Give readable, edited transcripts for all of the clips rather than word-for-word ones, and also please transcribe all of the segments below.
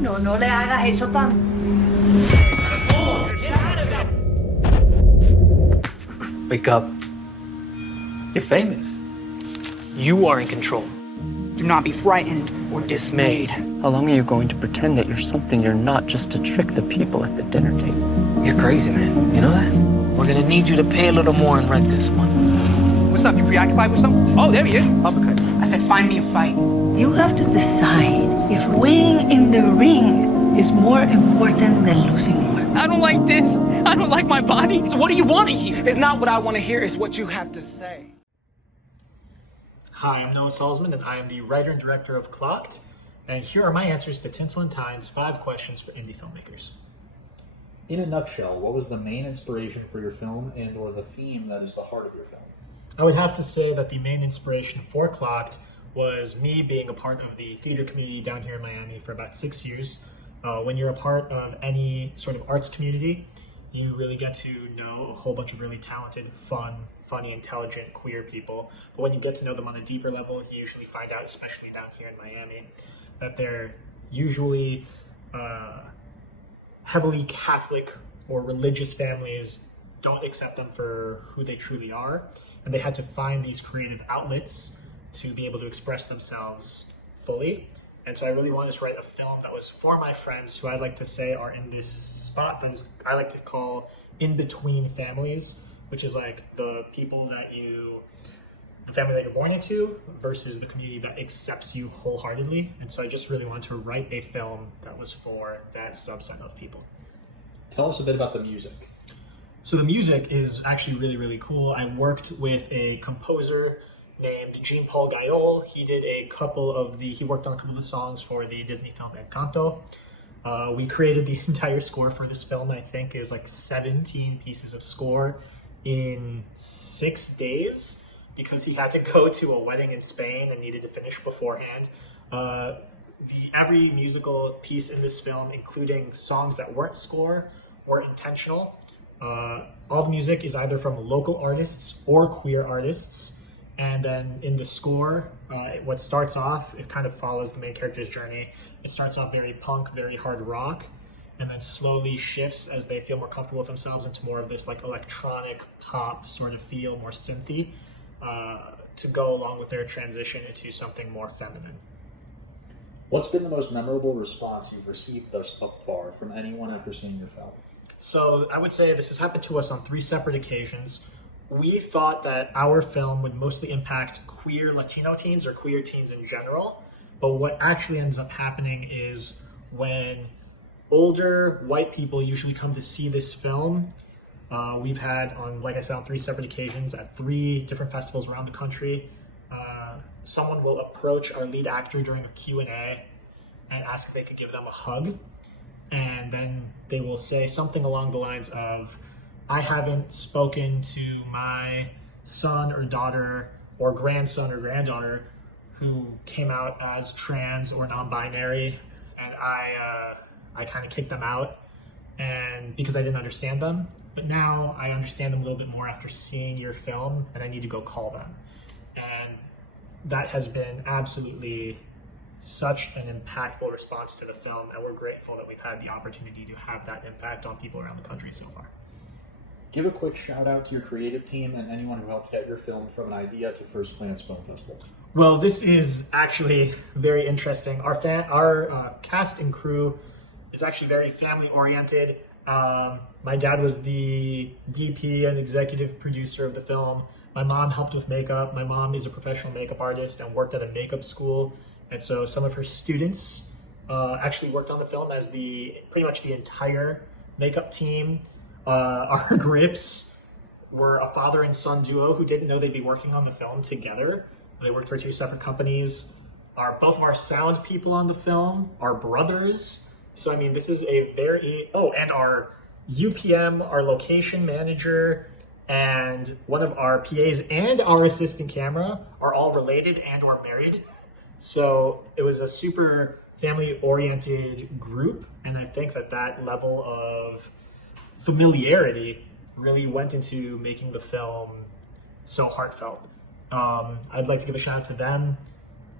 no le hagas eso tan... Wake up. You're famous. You are in control. Do not be frightened or dismayed. How long are you going to pretend that you're something you're not just to trick the people at the dinner table? You're crazy, man. You know that? We're gonna need you to pay a little more in rent this month. What's up? You preoccupied with something? Oh, there he is. Uppercut. I said find me a fight. You have to decide if winning in the ring is more important than losing more. I don't like this. I don't like my body. So what do you want to hear? It's not what I want to hear. It's what you have to say. Hi, I'm Noah Salzman, and I am the writer and director of Clocked. And here are my answers to Tinsel and Tine's 5 questions for indie filmmakers. In a nutshell, what was the main inspiration for your film and or the theme that is the heart of your film? I would have to say that the main inspiration for Clocked was me being a part of the theater community down here in Miami for about 6 years. When you're a part of any sort of arts community, you really get to know a whole bunch of really talented, fun, funny, intelligent, queer people. But when you get to know them on a deeper level, you usually find out, especially down here in Miami, that they're usually heavily Catholic or religious families don't accept them for who they truly are. And they had to find these creative outlets to be able to express themselves fully. And so I really wanted to write a film that was for my friends who I'd like to say are in this spot that is, I like to call in between families, which is like the people that the family that you're born into versus the community that accepts you wholeheartedly. And so I just really wanted to write a film that was for that subset of people. Tell us a bit about the music. So the music is actually really, really cool. I worked with a composer named Jean-Paul Gayol. He worked on a couple of the songs for the Disney film Encanto. We created the entire score for this film. I think is like 17 pieces of score in 6 days because he had to go to a wedding in Spain and needed to finish beforehand. Every musical piece in this film, including songs that weren't score, were intentional. All the music is either from local artists or queer artists. And then in the score, what starts off, it kind of follows the main character's journey. It starts off very punk, very hard rock, and then slowly shifts as they feel more comfortable with themselves into more of this like electronic pop sort of feel, more synthy, to go along with their transition into something more feminine. What's been the most memorable response you've received thus far from anyone after seeing your film? So I would say this has happened to us on 3 separate occasions. We thought that our film would mostly impact queer Latino teens or queer teens in general. But what actually ends up happening is when older white people usually come to see this film, we've had, like I said, on 3 separate occasions at 3 different festivals around the country, someone will approach our lead actor during a Q&A and ask if they could give them a hug. And then they will say something along the lines of, I haven't spoken to my son or daughter or grandson or granddaughter who came out as trans or non-binary, and I kind of kicked them out and because I didn't understand them. But now I understand them a little bit more after seeing your film, and I need to go call them. And that has been absolutely such an impactful response to the film, and we're grateful that we've had the opportunity to have that impact on people around the country so far. Give a quick shout out to your creative team and anyone who helped get your film from an idea to FirstGlance Film Festival. Well, this is actually very interesting. Our cast and crew is actually very family oriented. My dad was the DP and executive producer of the film. My mom helped with makeup. My mom is a professional makeup artist and worked at a makeup school. And so some of her students actually worked on the film as pretty much the entire makeup team. Our grips were a father and son duo who didn't know they'd be working on the film together. They worked for 2 separate companies. Both of our sound people on the film are brothers. So, I mean, this is a and our UPM, our location manager, and one of our PAs and our assistant camera are all related and or married. So it was a super family-oriented group, and I think that level of familiarity really went into making the film so heartfelt. I'd like to give a shout out to them,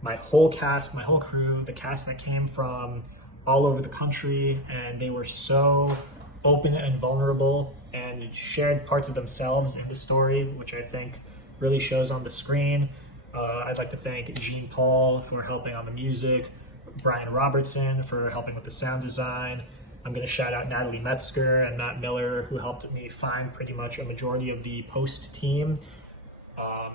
my whole cast, my whole crew, the cast that came from all over the country, and they were so open and vulnerable and shared parts of themselves in the story, which I think really shows on the screen. I'd like to thank Jean Paul for helping on the music, Brian Robertson for helping with the sound design. I'm going to shout out Natalie Metzger and Matt Miller, who helped me find pretty much a majority of the post team.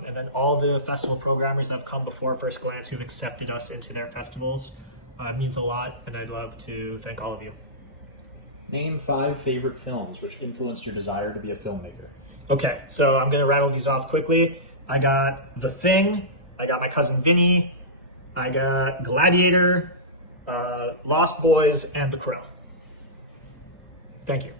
And then all the festival programmers that have come before First Glance who've accepted us into their festivals. It means a lot, and I'd love to thank all of you. Name 5 favorite films which influenced your desire to be a filmmaker. Okay, so I'm going to rattle these off quickly. I got The Thing, I got My Cousin Vinny, I got Gladiator, Lost Boys, and The Crow. Thank you.